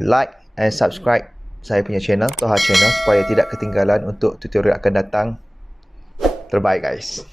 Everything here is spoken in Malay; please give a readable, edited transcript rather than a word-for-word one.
like and subscribe saya punya channel, Toha channel, supaya tidak ketinggalan untuk tutorial akan datang. Terbaik guys.